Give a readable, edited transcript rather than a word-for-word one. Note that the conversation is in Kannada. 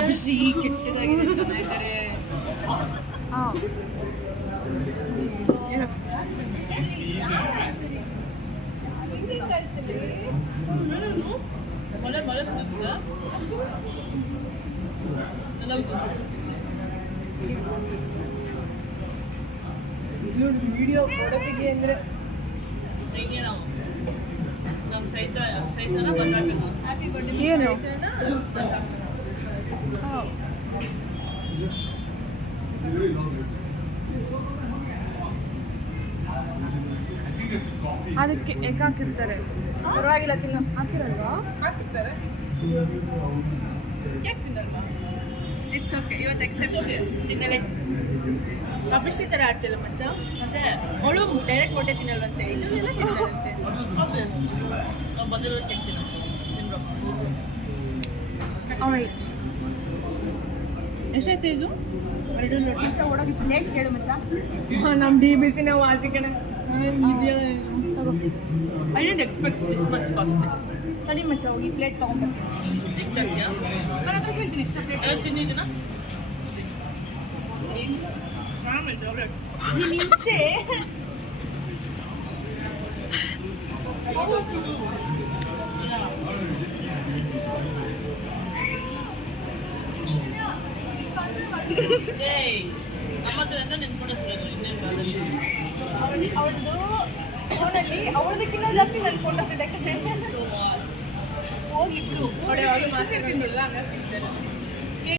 ಅಭಿಶ್ರೀ ಕೆಟ್ಟದಾಗಿದೆ ಚೆನ್ನಾಗಿದ್ದಾರೆ. ವಿಡಿಯೋ ಕೊಡೋದಿಗೆ ಅಂದರೆ ಏನು ಅದಕ್ಕೆ ಎಗ್ ಹಾಕಿರ್ತಾರೆ. ಪರವಾಗಿಲ್ಲ ತಿನ್ನು. ಹಾಕಿರಲ್ವಾ? ಹಾಕಿರ್ತಾರೆ. ಯಾಕೆ ತಿನ್ನಲ್ವಾ? It's okay. ಇವತ್ತು ಎಕ್ಸೆಪ್ಷನ್. ತಿನ್ನಲೇ ಅಭಿಷೇಕ್ ಥರ ಆಡ್ತಿಲ್ಲ ಮಚ್ಚ. ಅವಳು ಡೈರೆಕ್ಟ್ ಮೊಟ್ಟೆ ತಿನ್ನಲ್ವಂತೆ. ಇದನ್ನೆಲ್ಲ ತಿಂತಾಳಂತೆ. ಎಷ್ಟಾಯ್ತು ಇದು? 2 ಮಚ್ಚ ಒಳಗೆ ಪ್ಲೇಟ್ ಕೇಳು ಮಚ್ಚ. ನಮ್ಮ DBC ನಾವು ವಾಸಿ ಕಡೆ I didn't expect this much cost. ಸರಿ ಮಚ್ಚ ಹೋಗಿ ಪ್ಲೇಟ್ ತೊಗೊಂಡ್ಬರ್ತೀನಿ. ನಾನು ಹತ್ರ ಹೇಳ್ತೀನಿ ಎಕ್ಸ್ಟ್ರಾ ಪ್ಲೇಟ್ ತಿಂದಿದ್ದೀನ. ಹಿಂಸೆ ಅವಳದು ಫೋನಲ್ಲಿ ಅವಳದಕ್ಕಿಂತ ಜಾಸ್ತಿ ನನ್ನ ಫೋಟೋಸ್ ಇದೆ. ಹೋಗಿ ಇಬ್ರು ಅವಳು ಮಾಸ್ಕರ್ ತಿಂದಿಲ್ಲ ಹಂಗಾಗಿ ತಿಂತಾರೆ.